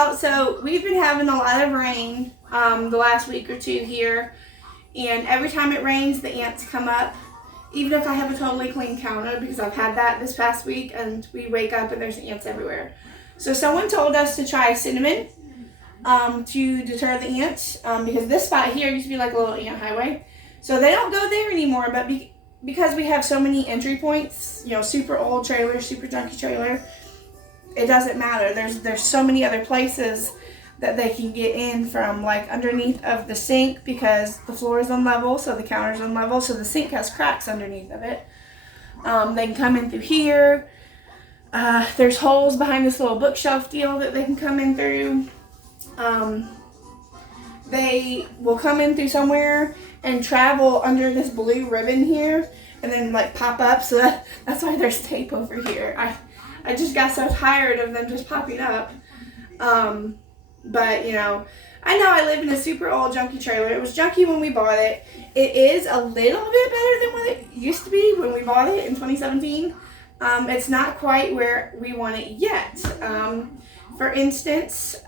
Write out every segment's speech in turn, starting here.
y'all. So we've been having a lot of rain the last week or two here, and every time it rains, the ants come up. Even if I have a totally clean counter, because I've had that this past week, and we wake up and there's ants everywhere. So someone told us to try cinnamon to deter the ants, because this spot here used to be like a little ant highway. So they don't go there anymore, but because we have so many entry points, you know, super old trailer, super junky trailer, it doesn't matter. There's so many other places that they can get in from, like underneath of the sink, because the floor is unlevel, so the counter's unlevel, so the sink has cracks underneath of it. They can come in through here. There's holes behind this little bookshelf deal that they can come in through. They will come in through somewhere and travel under this blue ribbon here, and then like pop up. So that's why there's tape over here. I just got so tired of them just popping up. But, you know I live in a super old junky trailer. It was junky when we bought it. It is a little bit better than what it used to be when we bought it in 2017. It's not quite where we want it yet. For instance,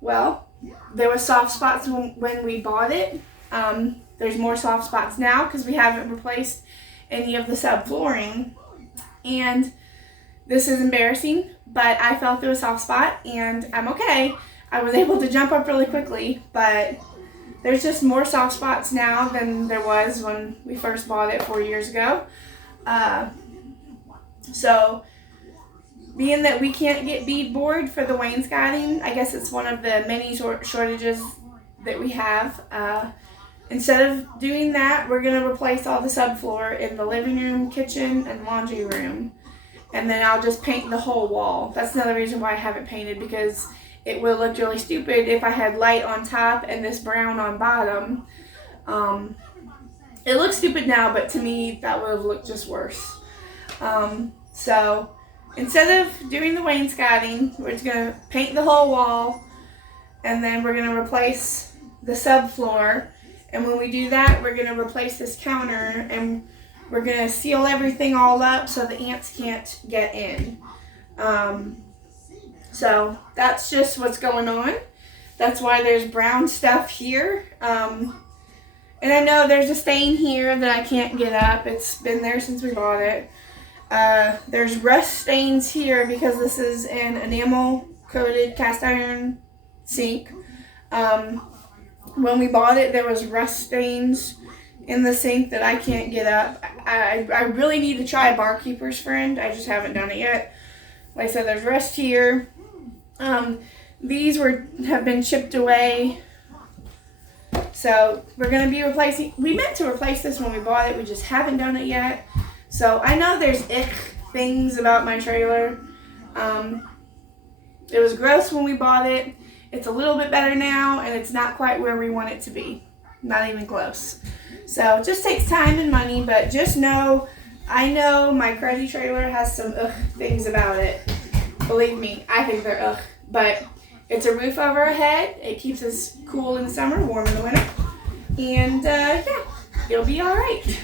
well, there were soft spots when we bought it. There's more soft spots now because we haven't replaced any of the subflooring. And this is embarrassing, but I fell through a soft spot and I'm okay. I was able to jump up really quickly, but there's just more soft spots now than there was when we first bought it 4 years ago. So being that we can't get bead board for the wainscoting, I guess it's one of the many shortages that we have. Instead of doing that, we're going to replace all the subfloor in the living room, kitchen, and laundry room. And then I'll just paint the whole wall. That's another reason why I haven't painted, because it would look really stupid if I had light on top and this brown on bottom. It looks stupid now, but to me, that would have looked just worse. So instead of doing the wainscoting, we're just going to paint the whole wall, and then we're going to replace the subfloor. And when we do that, we're going to replace this counter, and we're going to seal everything all up so the ants can't get in. So that's just what's going on. That's why there's brown stuff here. And I know there's a stain here that I can't get up. It's been there since we bought it. There's rust stains here because this is an enamel coated cast iron sink. When we bought it, there was rust stains in the sink that I can't get up. I really need to try a barkeeper's friend. I just haven't done it yet. Like I said, there's rust here. These have been chipped away. So we're going to be replacing. We meant to replace this when we bought it. We just haven't done it yet. So I know there's ick things about my trailer. It was gross when we bought it. It's a little bit better now, and it's not quite where we want it to be. Not even close. So it just takes time and money, but just know, I know my crazy trailer has some ugh things about it. Believe me, I think they're ugh. But it's a roof over our head. It keeps us cool in the summer, warm in the winter. And yeah, it'll be all right.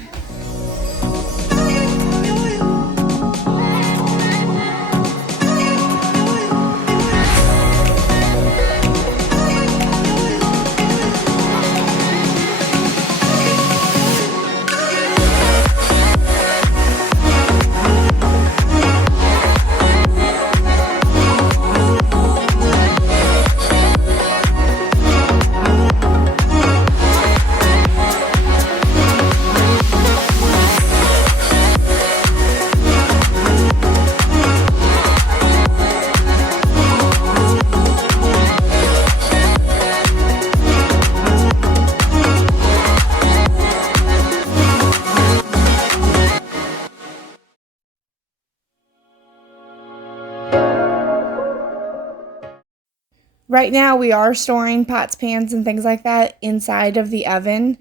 Right now, we are storing pots, pans, and things like that inside of the oven.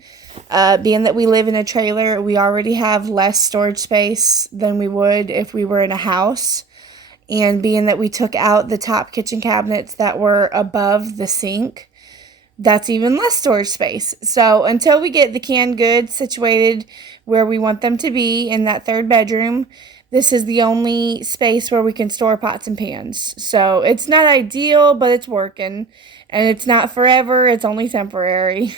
Being that we live in a trailer, we already have less storage space than we would if we were in a house. And being that we took out the top kitchen cabinets that were above the sink, that's even less storage space. So until we get the canned goods situated where we want them to be in that third bedroom, this is the only space where we can store pots and pans. So it's not ideal, but it's working. And it's not forever, it's only temporary.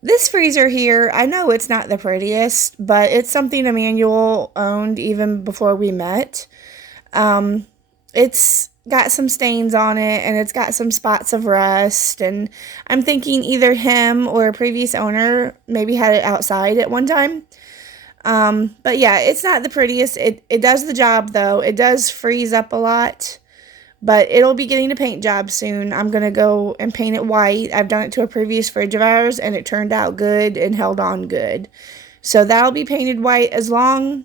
This freezer here, I know it's not the prettiest, but it's something Emmanuel owned even before we met. It's got some stains on it, and it's got some spots of rust, and I'm thinking either him or a previous owner maybe had it outside at one time. But yeah, it's not the prettiest. It does the job, though. It does freeze up a lot. But it'll be getting a paint job soon. I'm going to go and paint it white. I've done it to a previous fridge of ours, and it turned out good and held on good. So that'll be painted white as well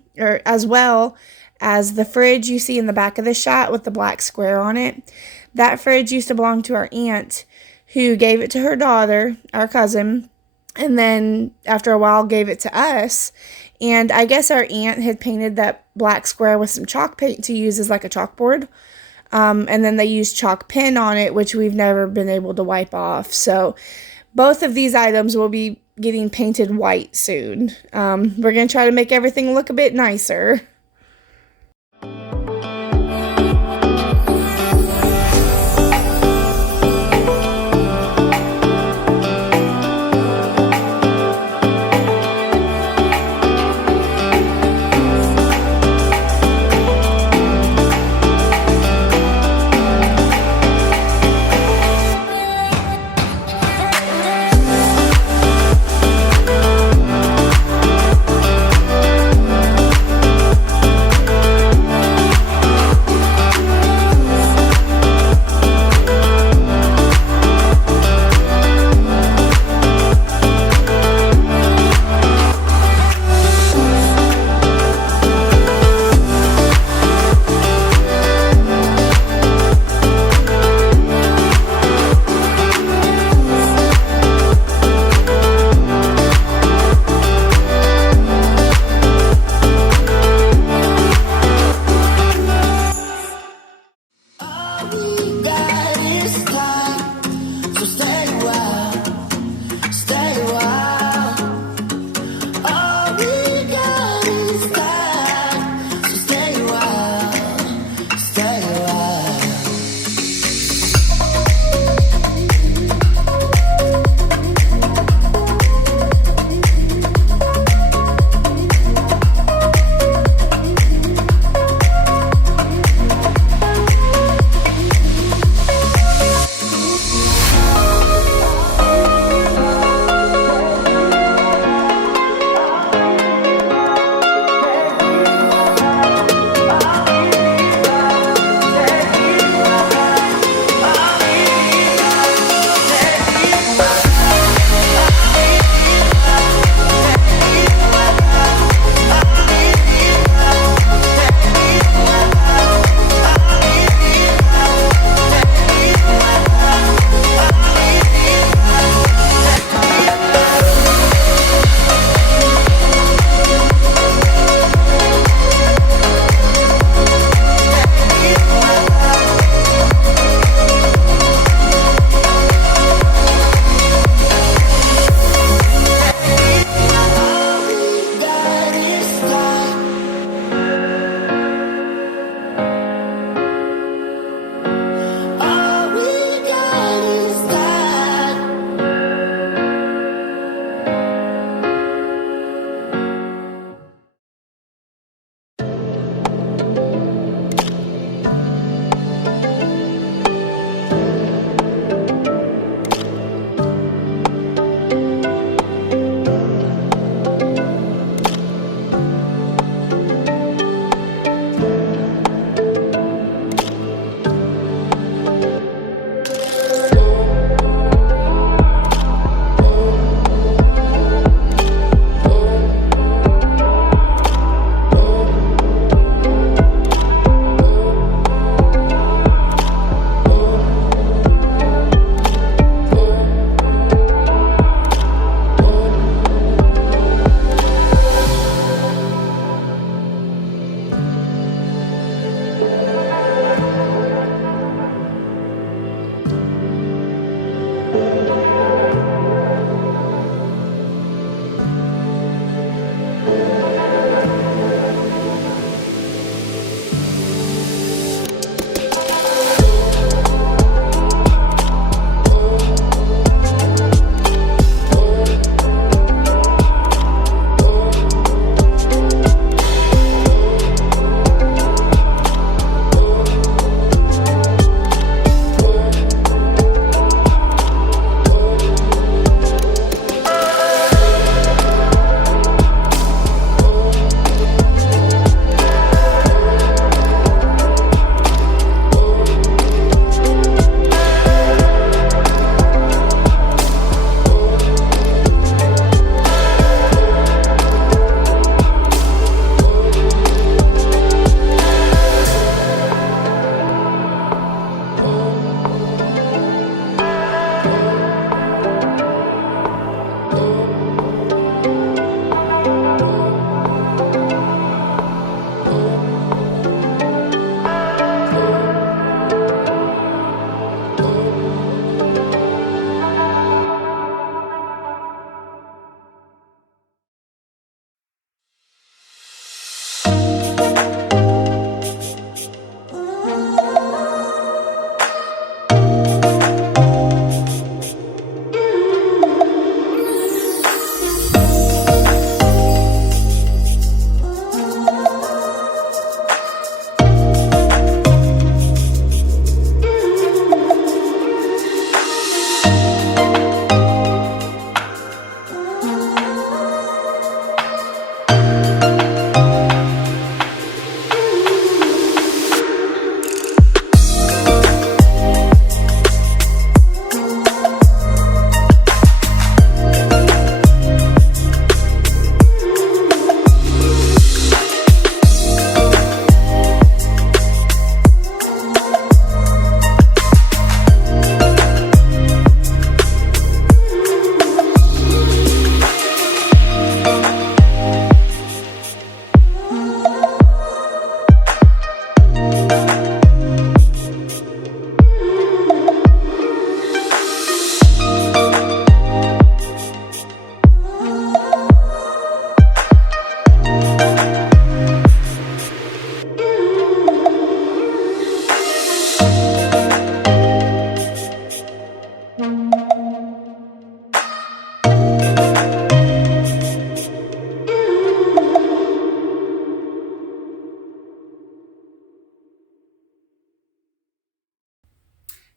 as the fridge you see in the back of the shot with the black square on it. That fridge used to belong to our aunt, who gave it to her daughter, our cousin, and then after a while gave it to us. And I guess our aunt had painted that black square with some chalk paint to use as like a chalkboard. And then they used chalk pen on it, which we've never been able to wipe off. So both of these items will be getting painted white soon. We're going to try to make everything look a bit nicer.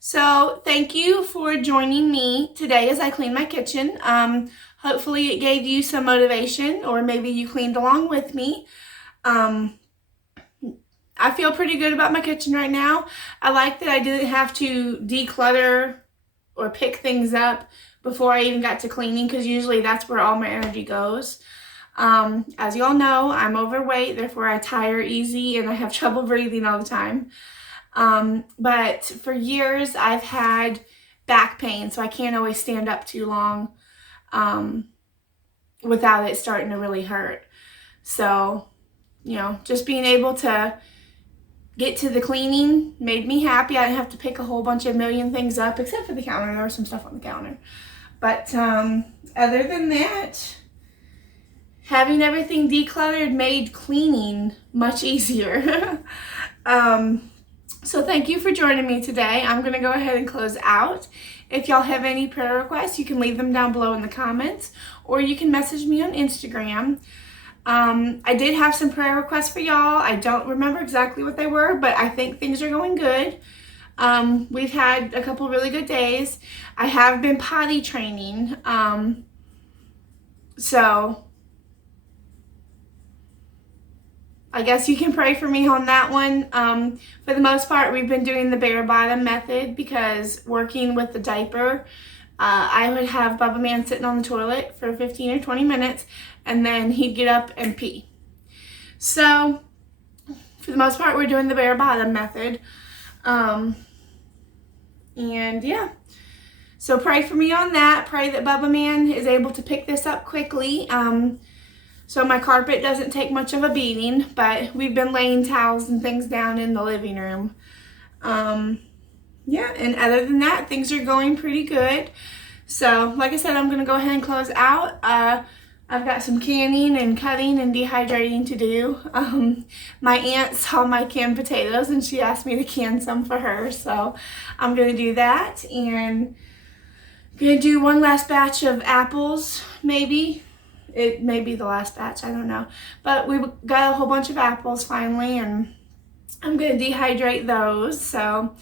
So thank you for joining me today as I clean my kitchen. Hopefully it gave you some motivation, or maybe you cleaned along with me. I feel pretty good about my kitchen right now. I like that I didn't have to declutter or pick things up before I even got to cleaning, because usually that's where all my energy goes. As you all know, I'm overweight, therefore I tire easy and I have trouble breathing all the time. But for years I've had back pain, so I can't always stand up too long without it starting to really hurt. So, just being able to get to the cleaning made me happy. I didn't have to pick a whole bunch of million things up, except for the counter. There was some stuff on the counter. But other than that, having everything decluttered made cleaning much easier. So thank you for joining me today. I'm going to go ahead and close out. If y'all have any prayer requests, you can leave them down below in the comments, or you can message me on Instagram. I did have some prayer requests for y'all. I don't remember exactly what they were, but I think things are going good. We've had a couple really good days. I have been potty training. So I guess you can pray for me on that one. For the most part, we've been doing the bare bottom method, because working with the diaper, I would have Bubba Man sitting on the toilet for 15 or 20 minutes, and then he'd get up and pee. So for the most part, we're doing the bare bottom method. And yeah, so pray for me on that. Pray that Bubba Man is able to pick this up quickly. So my carpet doesn't take much of a beating, but we've been laying towels and things down in the living room. Yeah, and other than that, things are going pretty good. So, like I said, I'm going to go ahead and close out. I've got some canning and cutting and dehydrating to do. My aunt saw my canned potatoes and she asked me to can some for her. So, I'm going to do that. And I'm going to do one last batch of apples, maybe. It may be the last batch, I don't know. But we got a whole bunch of apples finally, and I'm going to dehydrate those. So,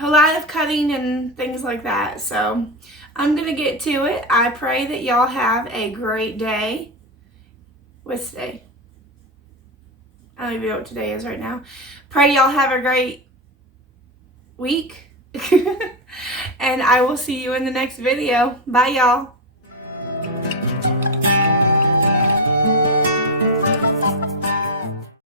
a lot of cutting and things like that. So I'm going to get to it. I pray that y'all have a great day. What's today? I don't even know what today is right now. Pray y'all have a great week. And I will see you in the next video. Bye, y'all.